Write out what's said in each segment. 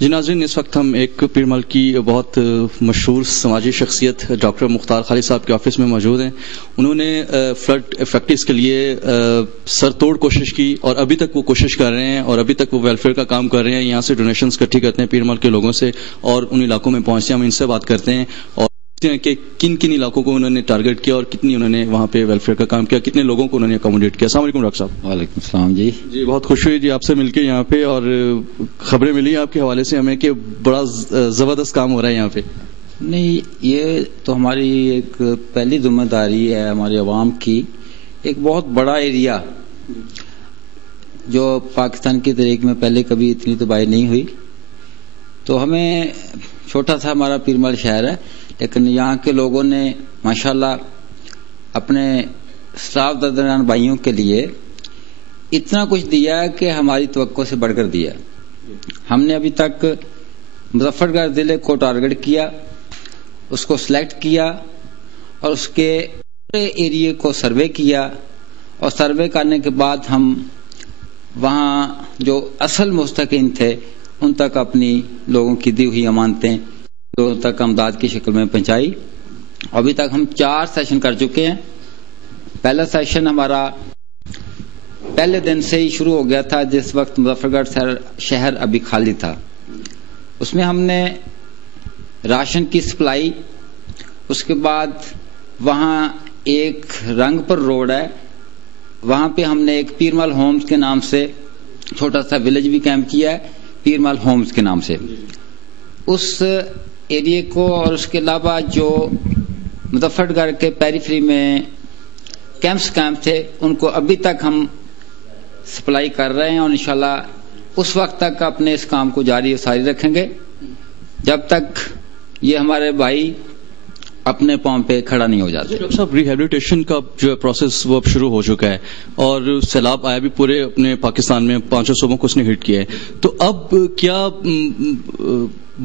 جی ناظرین، اس وقت ہم ایک پیر مل کی بہت مشہور سماجی شخصیت ڈاکٹر مختار خالد صاحب کے آفس میں موجود ہیں. انہوں نے فلڈ افیکٹس کے لیے سر توڑ کوشش کی اور ابھی تک وہ کوشش کر رہے ہیں اور ابھی تک وہ ویلفیئر کا کام کر رہے ہیں. یہاں سے ڈونیشنز اکٹھی کرتے ہیں پیر مل کے لوگوں سے اور ان علاقوں میں پہنچتے ہیں. ہم ان سے بات کرتے ہیں اور کہ کن کن علاقوں کو انہوں نے ٹارگٹ کیا اور کتنی انہوں نے وہاں پہ ویلفیئر کا کام کیا، کتنے لوگوں کو انہوں نے اکوموڈیٹ کیا. السلام علیکم ڈاکٹر صاحب. وعلیکم السلام. جی بہت خوشی ہوئی جی آپ سے مل کے یہاں پہ، اور خبریں ملی آپ کے حوالے سے ہمیں کہ بڑا زبردست کام ہو رہا ہے یہاں پہ. نہیں، یہ تو ہماری ایک پہلی ذمہ داری ہے ہماری عوام کی. ایک بہت بڑا ایریا جو پاکستان کی تاریخ میں پہلے کبھی اتنی تباہی نہیں ہوئی، تو ہمیں چھوٹا سا ہمارا پیر مل شہر ہے، لیکن یہاں کے لوگوں نے ماشاءاللہ اپنے اسٹاف درمیان بھائیوں کے لیے اتنا کچھ دیا کہ ہماری توقع سے بڑھ کر دیا. ہم نے ابھی تک مظفر گڑھ ضلع کو ٹارگٹ کیا، اس کو سلیکٹ کیا اور اس کے پورے ایریے کو سروے کیا، اور سروے کرنے کے بعد ہم وہاں جو اصل مستحقین تھے ان تک اپنی لوگوں کی دی ہوئی امانتیں لوگوں تک امداد کی شکل میں پہنچائی. ابھی تک ہم 4 سیشن کر چکے ہیں. پہلا سیشن ہمارا پہلے دن سے ہی شروع ہو گیا تھا جس وقت مظفر گڑھ شہر ابھی خالی تھا. اس میں ہم نے راشن کی سپلائی، اس کے بعد وہاں ایک رنگ پر روڈ ہے، وہاں پہ ہم نے ایک پیر مل ہومز کے نام سے چھوٹا سا ولیج بھی کیمپ کیا ہے، پیر مل ہومز کے نام سے. اس ایریے کو اور اس کے علاوہ جو مظفر گڑھ کے پیریفری میں کیمپ تھے ان کو ابھی تک ہم سپلائی کر رہے ہیں، اور انشاءاللہ اس وقت تک اپنے اس کام کو جاری و ساری رکھیں گے جب تک یہ ہمارے بھائی اپنے پاؤں پہ کھڑا نہیں ہو جاتے. ڈاکٹر صاحب، ریہیبلیٹیشن کا جو ہے پروسیس وہ اب شروع ہو چکا ہے اور سیلاب آیا بھی پورے اپنے پاکستان میں 5 صوبوں کو اس نے ہٹ کیا ہے، تو اب کیا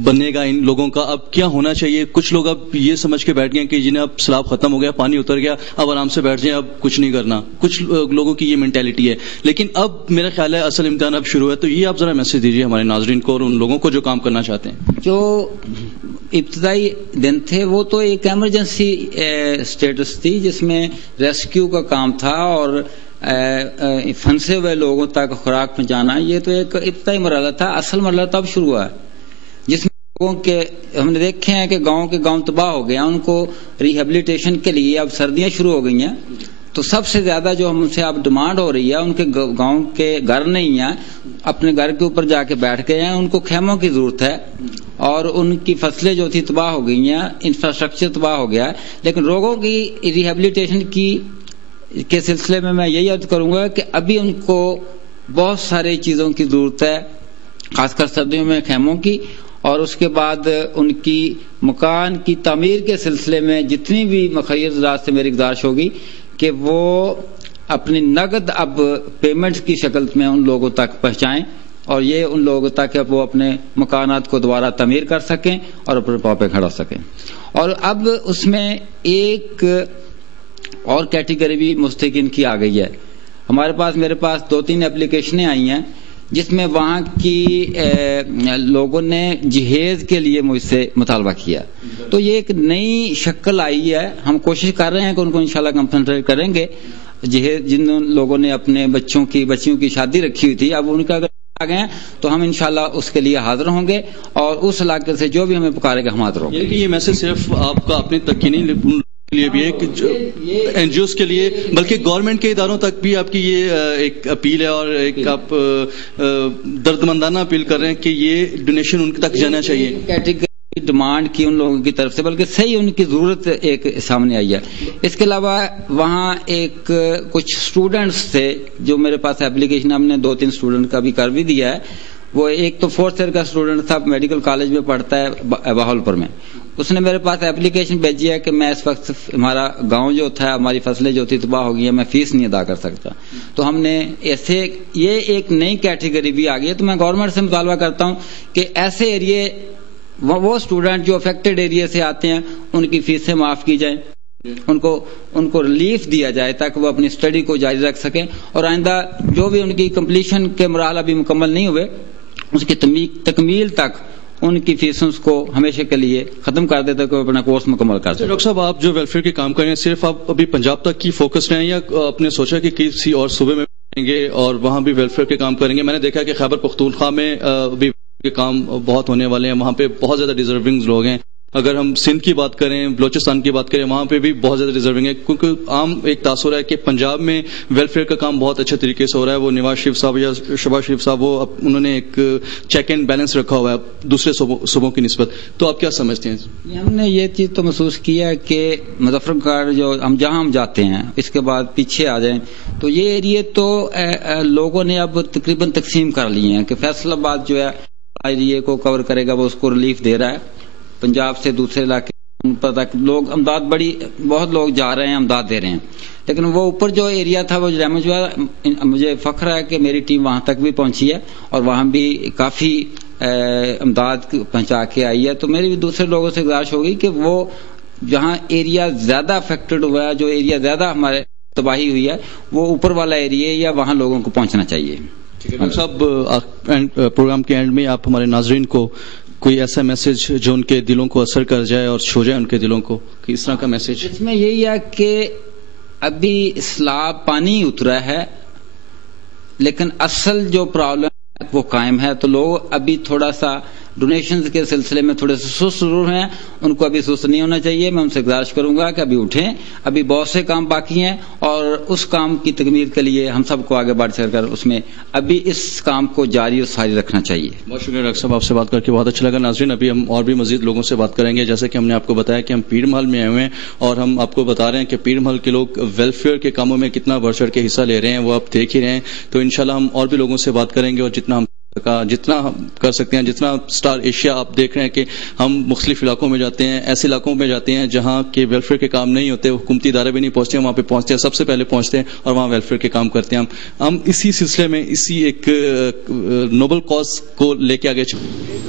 بنے گا ان لوگوں کا؟ اب کیا ہونا چاہیے؟ کچھ لوگ اب یہ سمجھ کے بیٹھ گئے کہ جنہیں اب سیلاب ختم ہو گیا، پانی اتر گیا، اب آرام سے بیٹھ جائیں، اب کچھ نہیں کرنا. کچھ لوگوں کی یہ مینٹیلٹی ہے، لیکن اب میرا خیال ہے اصل امتحان اب شروع ہے. تو یہ آپ ذرا میسج دیجیے ہمارے ناظرین کو اور ان لوگوں کو جو کام کرنا چاہتے ہیں. جو ابتدائی دن تھے وہ تو ایک ایمرجنسی اسٹیٹس تھی جس میں ریسکیو کا کام تھا اور پھنسے ہوئے لوگوں تک خوراک پہنچانا. یہ تو ایک ابتدائی مرحلہ تھا. اصل مرحلہ تو اب شروع ہوا ہے جس میں لوگوں کے ہم نے دیکھے ہیں کہ گاؤں تباہ ہو گیا. ان کو ریہیبلیٹیشن کے لیے اب سردیاں شروع ہو گئی ہیں، تو سب سے زیادہ جو ہم سے اب ڈیمانڈ ہو رہی ہے ان کے گاؤں کے گھر نہیں ہیں، اپنے گھر کے اوپر جا کے بیٹھ گئے ہیں، ان کو خیموں کی ضرورت ہے، اور ان کی فصلیں جو تھی تباہ ہو گئی ہیں، انفراسٹرکچر تباہ ہو گیا ہے. لیکن لوگوں کی ریہیبلیٹیشن کے سلسلے میں یہی عرض کروں گا کہ ابھی ان کو بہت ساری چیزوں کی ضرورت ہے، خاص کر سردیوں میں خیموں کی، اور اس کے بعد ان کی مکان کی تعمیر کے سلسلے میں جتنی بھی مخیر ذرات سے میری گزارش ہوگی کہ وہ اپنی نقد اب پیمنٹ کی شکل میں ان لوگوں تک پہنچائیں، اور یہ ان لوگوں تک کہ وہ اپنے مکانات کو دوبارہ تعمیر کر سکیں اور اپنے پاؤں پہ کھڑا سکیں. اور اب اس میں ایک اور کیٹیگری بھی مستحقین کی آ گئی ہے. میرے پاس 2-3 اپلیکیشنیں آئی ہیں جس میں وہاں کی لوگوں نے جہیز کے لیے مجھ سے مطالبہ کیا. تو یہ ایک نئی شکل آئی ہے. ہم کوشش کر رہے ہیں کہ ان کو انشاءاللہ کنسنٹریٹ کریں گے. جہیز جن لوگوں نے اپنے بچیوں کی شادی رکھی ہوئی تھی، اب ان کا اگر آ گئے ہیں تو ہم انشاءاللہ اس کے لیے حاضر ہوں گے، اور اس علاقے سے جو بھی ہمیں پکارے گا ہم حاضر ہوں گے. یہ میسج صرف آپ کا اپنے تک کی نہیں لیے بھی ایک این جی اوز کے لیے بلکہ گورنمنٹ کے اداروں تک بھی آپ کی یہ ایک اپیل ہے، اور ایک آپ دردمندانہ اپیل کر رہے ہیں کہ یہ ڈونیشن ان تک جانا چاہیے. کیٹیگری ڈیمانڈ کی ان لوگوں کی طرف سے، بلکہ صحیح ان کی ضرورت ایک سامنے آئی ہے. اس کے علاوہ وہاں ایک کچھ اسٹوڈنٹس تھے جو میرے پاس اپلیکیشن ہم نے 2-3 اسٹوڈنٹ کا بھی کر بھی دیا ہے. وہ ایک تو 4th ایئر کا اسٹوڈنٹ تھا، میڈیکل کالج میں پڑھتا ہے بہاولپور میں. اس نے میرے پاس اپلیکیشن بھیجی ہے کہ میں اس وقت ہمارا گاؤں جو تھا، ہماری فصلیں جو تھی تباہ ہو گئی ہیں، میں فیس نہیں ادا کر سکتا. تو ہم نے ایسے یہ ایک نئی کیٹیگری بھی آ گئی ہے. تو میں گورنمنٹ سے مطالبہ کرتا ہوں کہ ایسے ایریے وہ اسٹوڈنٹ جو افیکٹڈ ایریے سے آتے ہیں ان کی فیسیں معاف کی جائیں، ان کو ریلیف دیا جائے تاکہ وہ اپنی اسٹڈی کو جاری رکھ سکیں، اور آئندہ جو بھی ان کی کمپلیشن کے مراحل ابھی مکمل نہیں ہوئے اس کی تکمیل تک ان کی فیسوں کو ہمیشہ کے لیے ختم کر دیتے کہ وہ اپنا کورس مکمل کر سکتے. ڈاکٹر صاحب آپ جو ویلفیئر کے کام کر رہے ہیں صرف آپ ابھی پنجاب تک کی فوکس ہیں یا آپ نے سوچا کہ کسی اور صوبے میں جائیں گے اور وہاں بھی ویلفیئر کے کام کریں گے؟ میں نے دیکھا کہ خیبر پختونخوا میں بھی کے کام بہت ہونے والے ہیں, وہاں پہ بہت زیادہ ڈیزرونگ لوگ ہیں. اگر ہم سندھ کی بات کریں, بلوچستان کی بات کریں, وہاں پہ بھی بہت زیادہ ڈیزرونگ ہے, کیونکہ عام ایک تاثر ہے کہ پنجاب میں ویلفیئر کا کام بہت اچھے طریقے سے ہو رہا ہے. وہ نواز شریف صاحب یا شہباز شریف صاحب وہ انہوں نے ایک چیک اینڈ بیلنس رکھا ہوا ہے دوسرے صوبوں کی نسبت. تو آپ کیا سمجھتے ہیں؟ ہم نے یہ چیز تو محسوس کیا کہ مظفر گڑھ جو جہاں ہم جاتے ہیں اس کے بعد پیچھے آ جائیں تو یہ ایریے تو لوگوں نے اب تقریباً تقسیم کر لیے ہیں کہ فیصل آباد جو ہے ایریے کو کور کرے گا, وہ اس کو ریلیف دے رہا ہے. پنجاب سے دوسرے علاقے تک لوگ امداد بہت لوگ جا رہے ہیں, امداد دے رہے ہیں. لیکن وہ اوپر جو ایریا تھا وہ ڈیمیج ہوا, مجھے فخر ہے کہ میری ٹیم وہاں تک بھی پہنچی ہے اور وہاں بھی کافی امداد پہنچا کے آئی ہے. تو میری بھی دوسرے لوگوں سے گزارش ہوگی کہ وہ جہاں ایریا زیادہ افیکٹڈ ہوا ہے, جو ایریا زیادہ ہمارے تباہی ہوئی ہے, وہ اوپر والا ایریا یا وہاں لوگوں کو پہنچنا چاہیے. ڈاکٹر صاحب پروگرام کے اینڈ میں آپ ہمارے ناظرین کو کوئی ایسا میسج جو ان کے دلوں کو اثر کر جائے اور چھو جائے ان کے دلوں کو, کس طرح کا میسج؟ اس میں یہی ہے کہ ابھی سیلاب پانی اترا ہے لیکن اصل جو پرابلم ہے وہ قائم ہے. تو لوگ ابھی تھوڑا سا ڈونیشنز کے سلسلے میں تھوڑے سے سست ضرور ہیں, ان کو ابھی سست نہیں ہونا چاہیے. میں ان سے گزارش کروں گا کہ ابھی اٹھیں, ابھی بہت سے کام باقی ہیں اور اس کام کی تکمیل کے لیے ہم سب کو آگے بڑھ چل کر اس میں ابھی اس کام کو جاری اور ساری رکھنا چاہیے. بہت شکریہ ڈاکٹر صاحب, آپ سے بات کر کے بہت اچھا لگا. ناظرین ابھی ہم اور بھی مزید لوگوں سے بات کریں گے. جیسے کہ ہم نے آپ کو بتایا کہ ہم پیر محل میں آئے ہوئے ہیں اور ہم آپ کو بتا رہے ہیں کہ پیر محل کے لوگ ویلفیئر کے کاموں میں کتنا بڑھ چڑھ کے حصہ لے رہے ہیں, وہ آپ دیکھ ہی رہے ہیں. تو انشاءاللہ ہم اور بھی لوگوں سے بات کریں گے اور جتنا کر سکتے ہیں, جتنا اسٹار ایشیا آپ دیکھ رہے ہیں کہ ہم مختلف علاقوں میں جاتے ہیں, ایسے علاقوں میں جاتے ہیں جہاں کے ویلفیئر کے کام نہیں ہوتے, حکومتی ادارے بھی نہیں پہنچتے, وہاں پہ پہنچتے ہیں, سب سے پہلے پہنچتے ہیں اور وہاں ویلفیئر کے کام کرتے ہیں. ہم اسی سلسلے میں اسی ایک نوبل کاز کو لے کے آگے چلتے ہیں.